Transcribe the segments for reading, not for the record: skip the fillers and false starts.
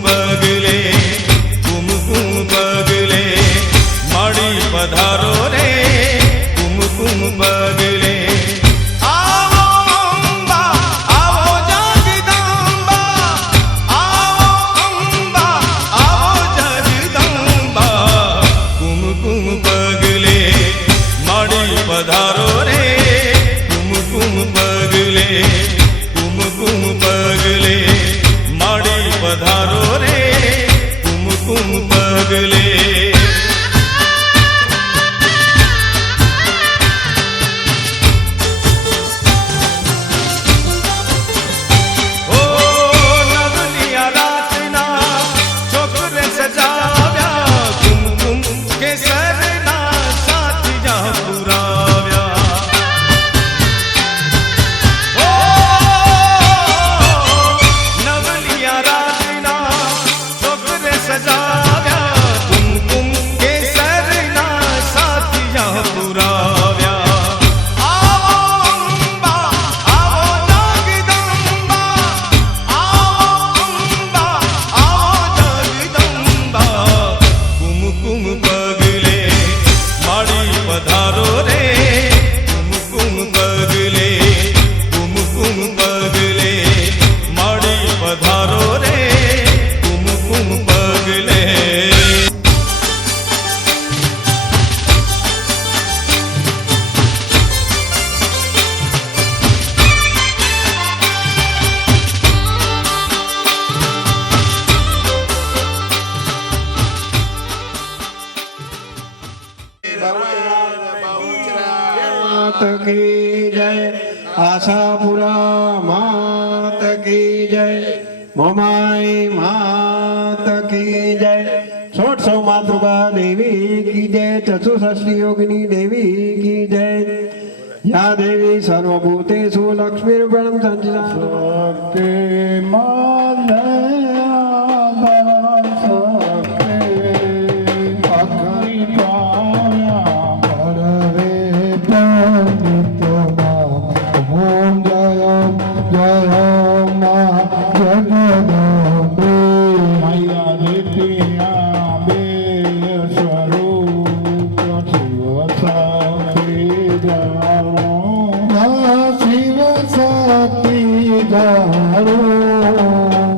પગલે કુમકુમ પગલે મળી પધારો રે કુમકુમ પગલે આવો અંબા આવો જગદંબા આવો અંબા આવો જગદંબા કુમકુમ પગલે મળી પધારો રે કુમકુમ પગલે કુમકુમ પગલે મળી પધારો રે કુમકુમ પગલે की जय आशापुरा मात की जय मोमाई मात की जय षोडशो मातृका देवी की जय चतुष्षष्टि योगिनी देवी की जय या देवी सर्वभूतेषु लक्ष्मीरूपेण संचिता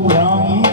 ब्रह्म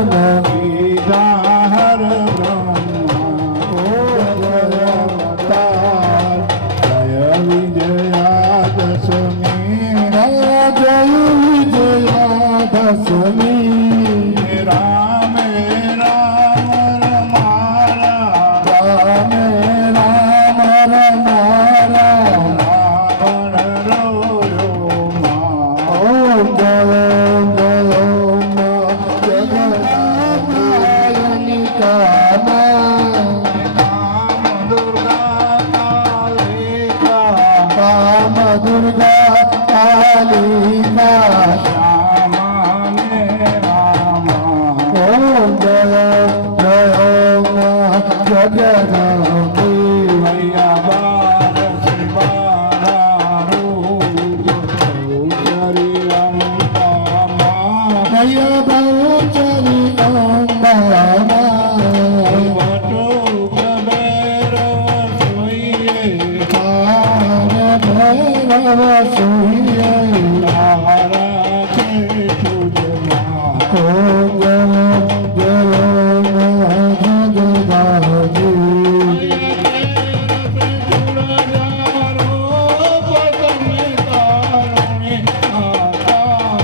ભજન કીધા હર બ્રહ્મા જય વિજયા દશમી જય વિજયા દશમી રામ રામ રમારા રામ રામ રમારા રાવણ રો મા ઓમ જય જય મા જગન્નાથાયની કામા કામ દુર્ગા કાલિકા કામ દુર્ગા કાલિકા શ્યામા મે રામા ઓમ જય જય મા જગન્નાથી મૈયા બાર શિવાના રૂપ ચરી અંબામા મૈયા બહુચરી અંબામા વટો કબેર સોઈએ કાર ભૈરવ સોઈએ તારા છે તુજમાં ઓમ જય જય મા જગદાજી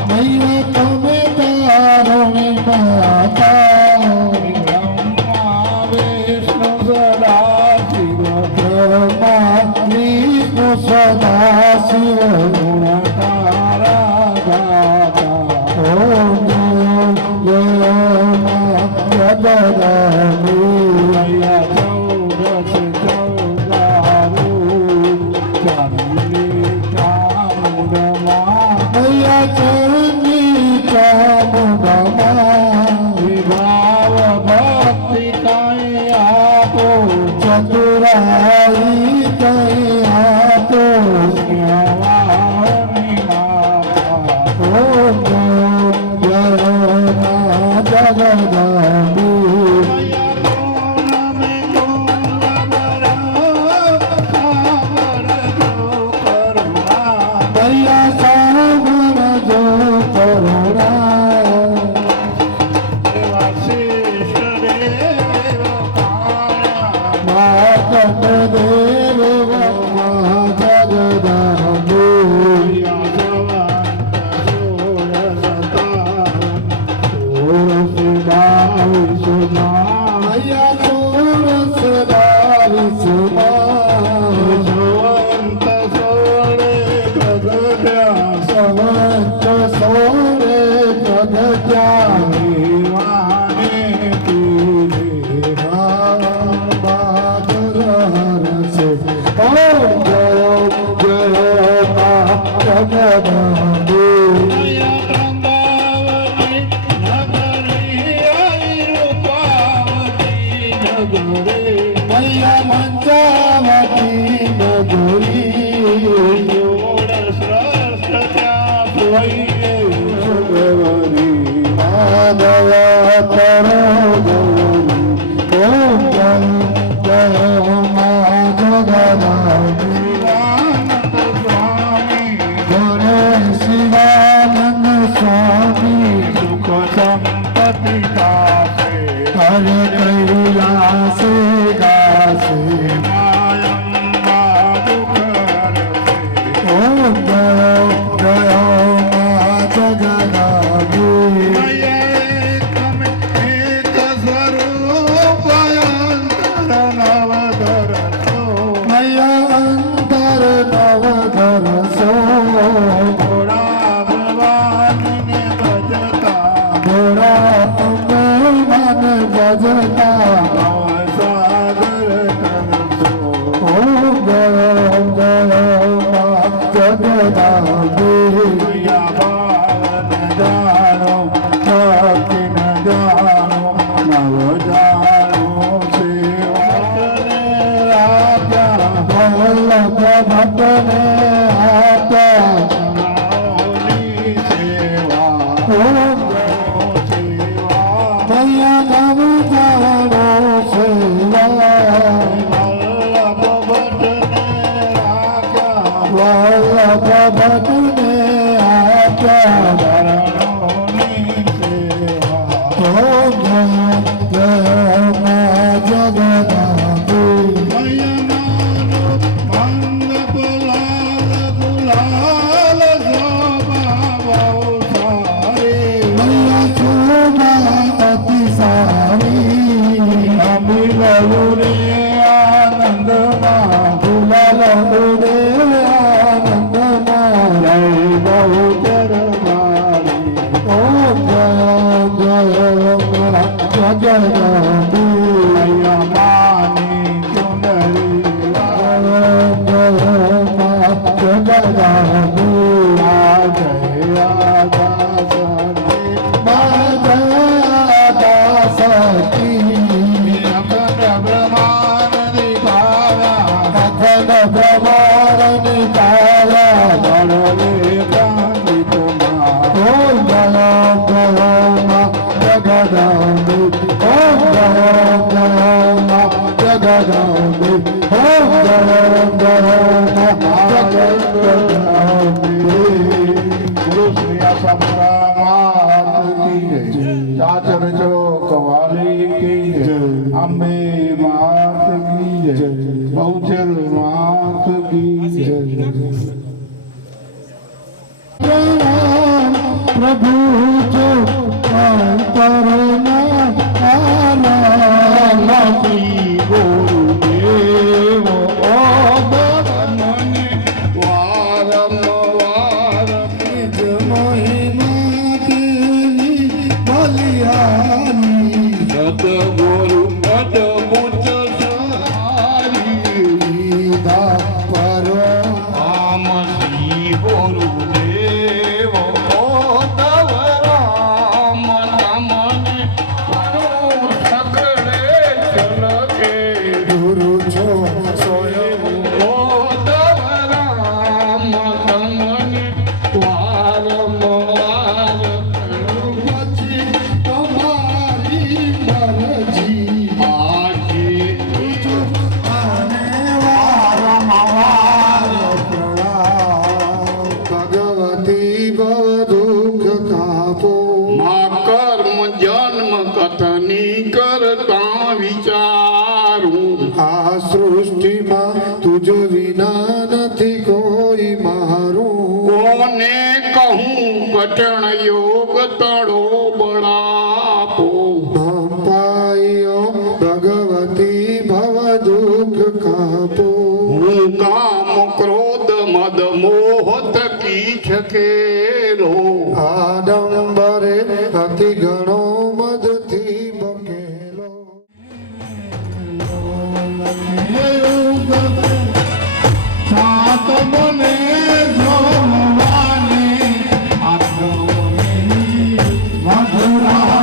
મૈયા તમે તારણી માતા બ્રહ્મા વિષ્ણુ સદા શિવ બ્રહ્મા વિષ્ણુ સદા શિવ ગુણ તારા ગાતા ઓમ જય જય મા જગદાજી મૈયા ચૌદશ ચૌદારું ચાંદની ચામુંડમાં મૈયા ચરણી ચામુંડમાં વિભાવ ભક્તિ કઈ આપો ચતુરાઈ કઈ આપો જ્ઞાવાની માતા ઓમ જય મા જગદાંબી મૈયા સાવર જો કરુણા માતંગ દેવ મા જગદાંબી મૈયા ચોરસ બાવીસ સંવંત સોળે પ્રગટ્યા દેવાને પીરે બહાદુર હરસે ઓમ જય જય મા જગદાંબી મૈયા મંચાવતી નગરી માધવ કરો ગૌરી ઓમ જય જય મા જગદાંબી ગણેશ શિવાનંદ સ્વામી સુખ સંપત્તિ દાસે હરે કૈલાસે ગાસે ઓમ જય જય મા જગદાંબી મૈયા અંતર નવધર સો ઘોડા ભવાની ભજતા ઘોડા મન ભજતા સાગર કરતો ઓમ જય જય મા જગદાંબી ભાવન જાણો ભક્તિ ન જાણો નવ જાણો સેવા આપ્યા વલ્લભ ભક્તને આપ્યા સેવા ઓમ મૈયા નવ જાણો સેવા વલ્લભ ભક્તને આપ્યા ઓમ માની ચુંદરી ચાચર ચોક વાલી કી જય, અંબે માત કી જય, બહુચર માત કી જય. પ્રભુ જો અંતરના આનંદી ગુરુદેવ ઓ મને વારંવાર નિજ મહિમા તેની બલિહારી સતગુરુ અદભુત સહારી પર આમ શ્રી ગુરુદેવ ઓ તવ રામ તમને સગળે ચલકે ગુરુ છો સોયં ઓ તવ રામ તમને વારંવાર પછી તમારી મરજી આખી અને વારંવાર પ્રણામ ભગવતી ભવ દુઃખ કાપો મા કર્મ જન્મ કથની કરતા વિચારું આ સૃષ્ટિમાં તુજ વિના નથી કોઈ મારું કોને કહું કટણ યોગ તળો બળાપો પાયો ભગવતી ભવ દુઃખ કાપો હું કામ ક્રોધ મદ મોહ થકી છકેલો આડંબરે અતિ ઘણો મદથી બકેલો સાત મને જોવાની આત્મની મધુરા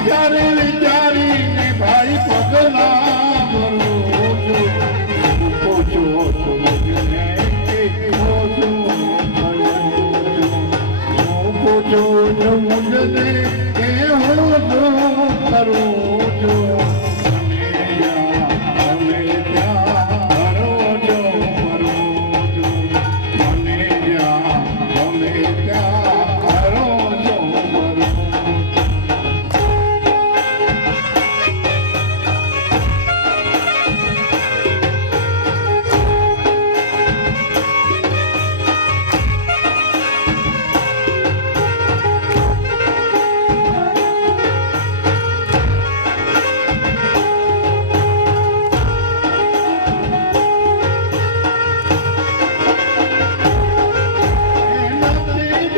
વિચારીને ભાઈ પગલા ભરો છો. પૂછો છો મુજને કે પૂછો પૂછો છો મુજને કે હું શું કરું છું. મને ત્યાં ભરો છો ભરો છો. મને ત્યાં તમે ત્યાં ભરો છો ભરો છો. નથી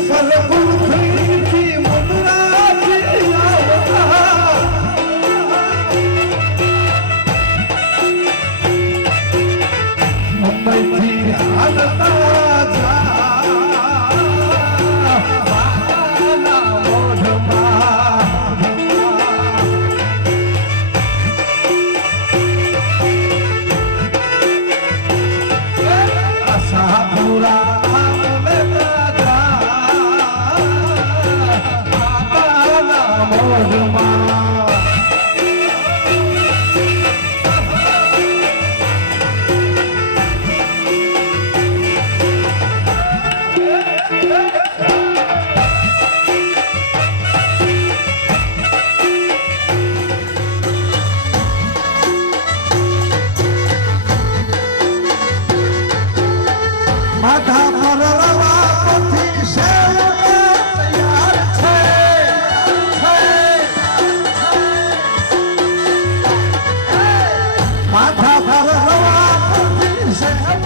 સફલ ગુરથી મુનરાજી આવતા મુંબઈથી હાલતા જા બાના મોઢમાં આશાપુરા માથા પર રવાથી સેવક તૈયાર છે માથા પર રવાથી સેવક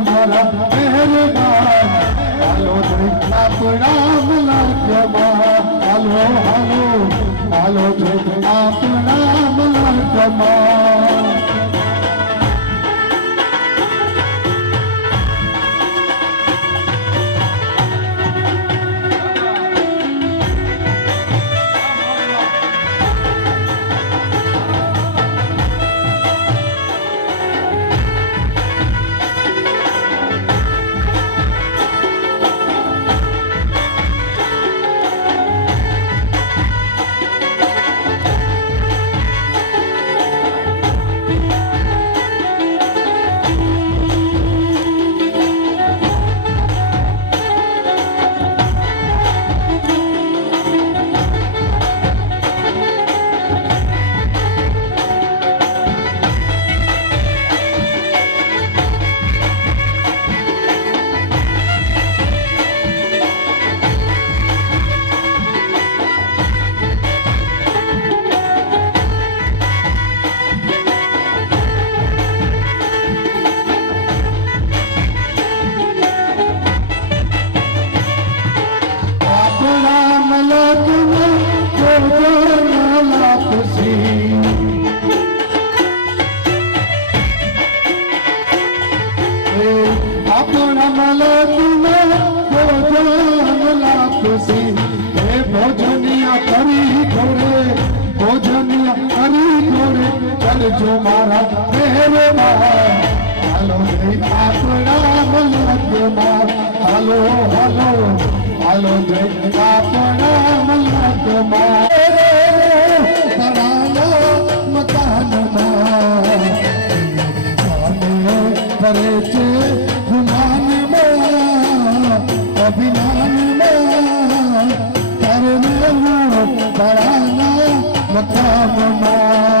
મારા મહેરબાન હાલો આપણા મલાકમાં હાલો હાલો હાલો આપણા મલાકમાં જો મારા મહેરબાન હાલો આપણા મલકમાં હાલો હાલો હાલો આપણા મલકમાં પરાના મકાનમાં કરે છે ગુમાનમાં અભિમાનમાં કરવાનું પરાના મકાનમાં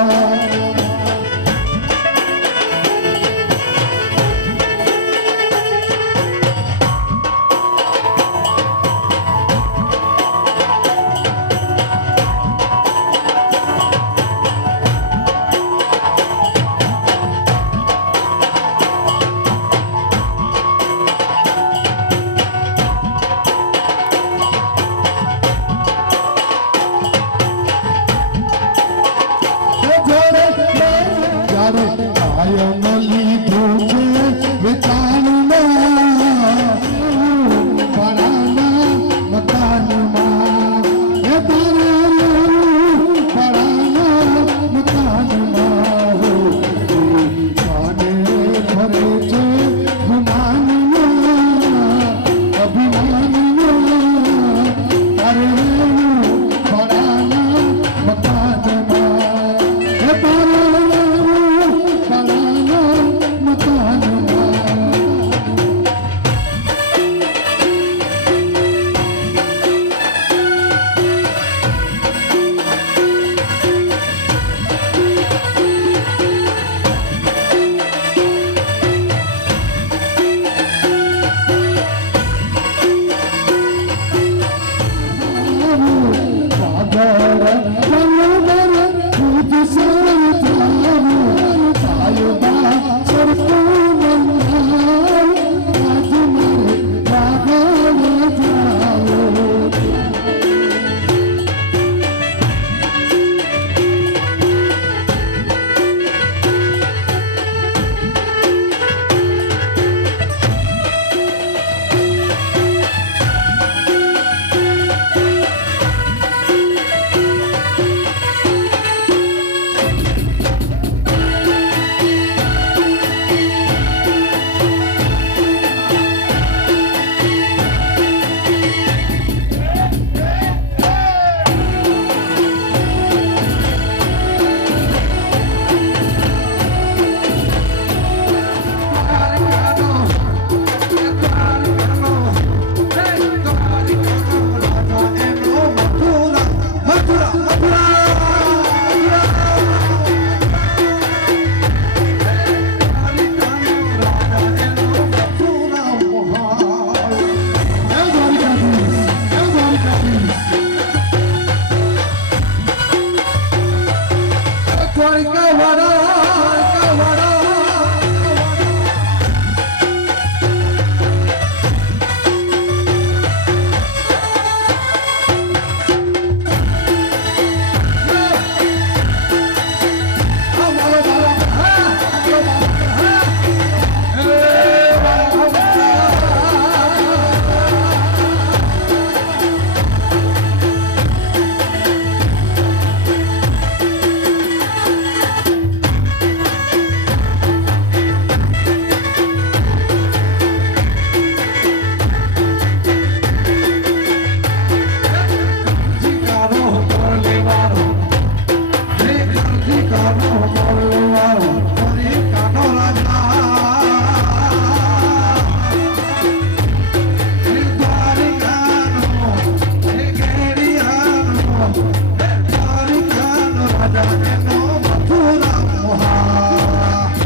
રાજાનો મથુરા મોહા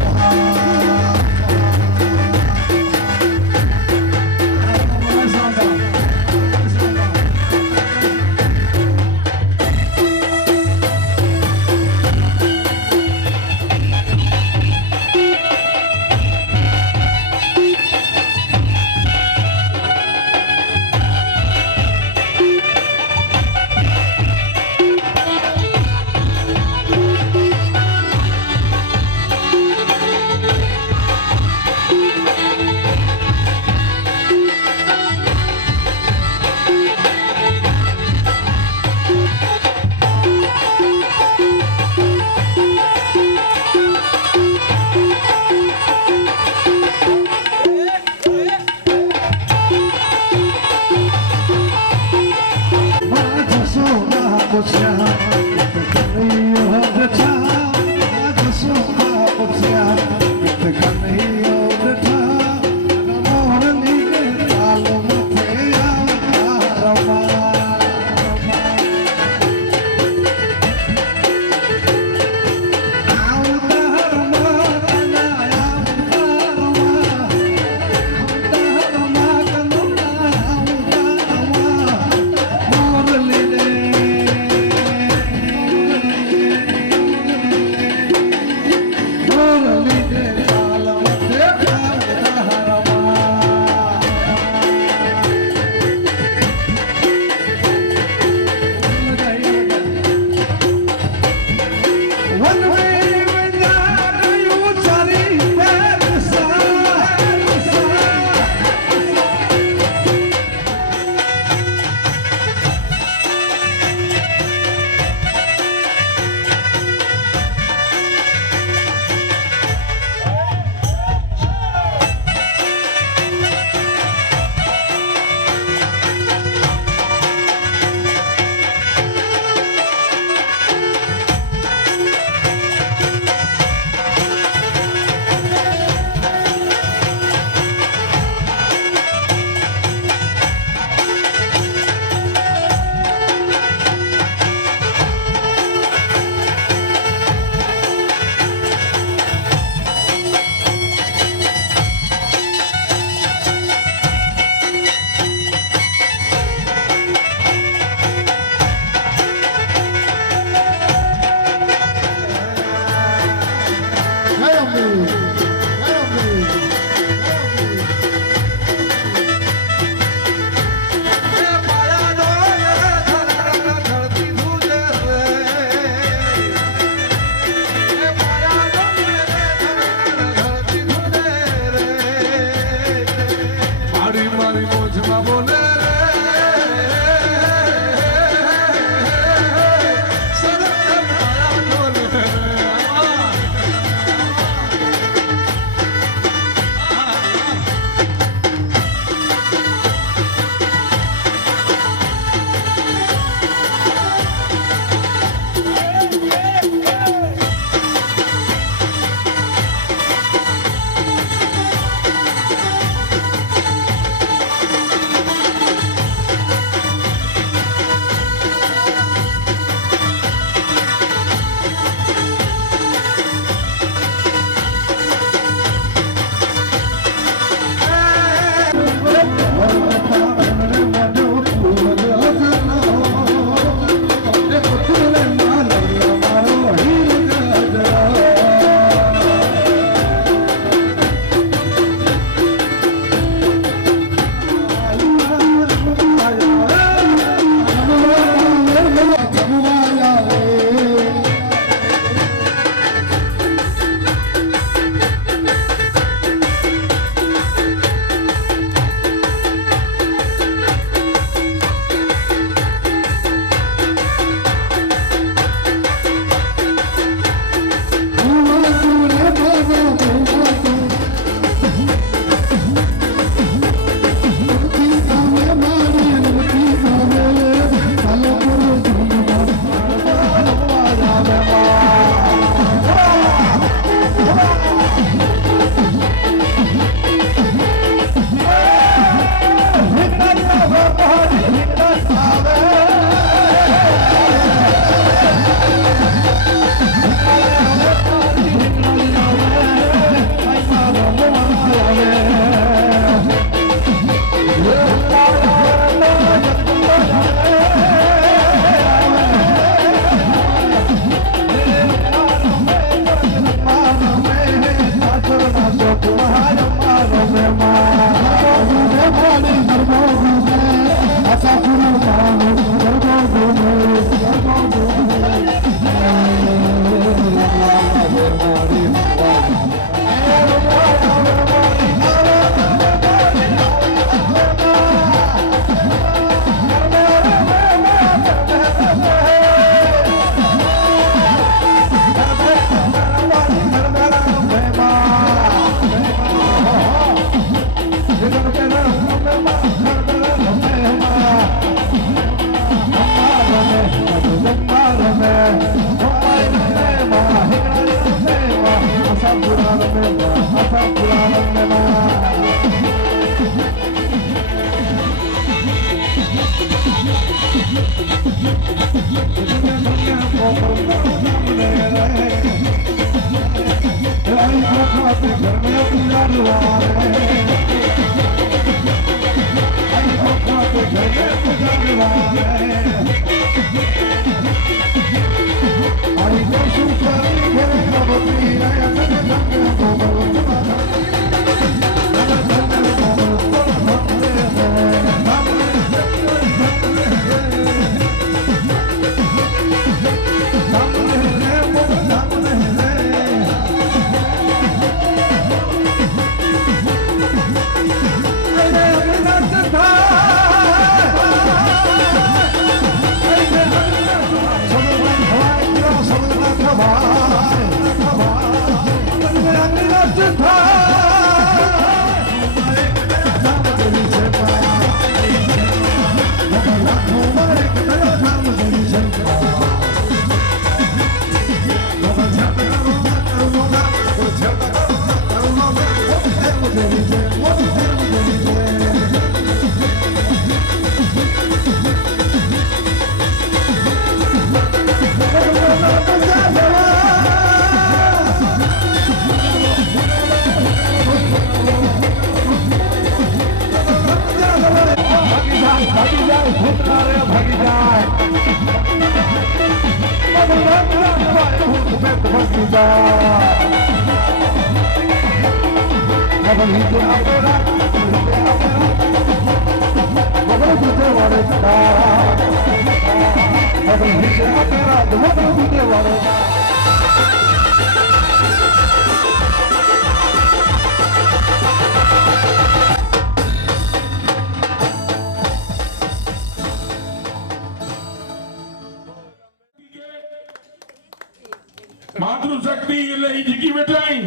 માતૃશક્તિ એટલે ઈ જગી બેઠાઈ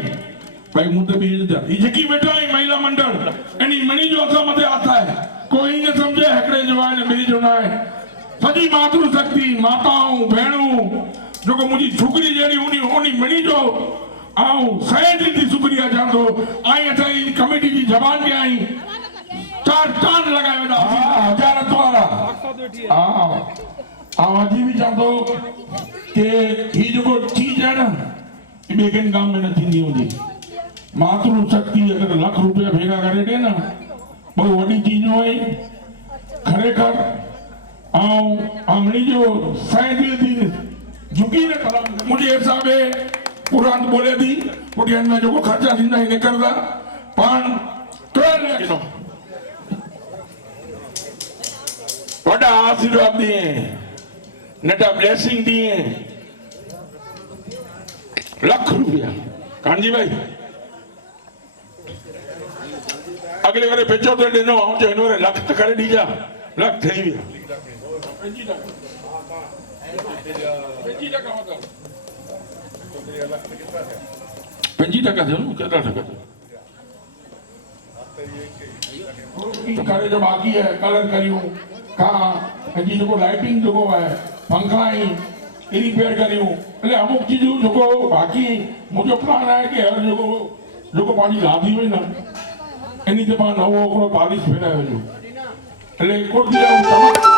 ભાઈ હું તો બીજ જા ઈ જગી બેઠાઈ મહિલા મંડળ એની મણી જો સમझे आता है कोई न समझे हकड़े जवान मेरी जो ना है सजी मातृशक्ति माताओं बहनों जो को मुझी छोकरी जड़ी उनी ओनी मणी जो आऊं सैन रीति शुक्रिया जांदो आई अथई कमेटी की जवान के आई चार चांद लगाए वेदा हजार द्वारा हां जी भी जांदो के ही जो चीज है ना बेगन गांव में न थींदी हुंदी मातृशक्ति अगर लाख रुपया भेगा करे दे ना बहु वडी चीज होय खरेखर आऊं आमणी जो साइड दी झुकी ने करा मुझे हिसाबे पुराण बोले दी पुडियन में जो खर्चा थींदा ही निकरदा पान कर लेनो वडा आशीर्वाद दिए नटा ब्लेसिंग दिए लाख रुपया कांजी भाई अगले वारे बेचो तो देनो आऊं जो इनवरे लाख तो करे दीजा लाख થઈ ગયા 50% થયો ને કેટલા ટકા करे जो बाकी है कलर करियो कहाँ हजी जो लाइटिंग जो है पंखा ही रिपेयर करियो એટલે અમુક ચીજો જો બાકી મુજો પ્લાન है कि हर जो पानी लादी हुई ना એની તે નવો ઓકળો પાલિશ ફેરાયો છે એટલે કોટ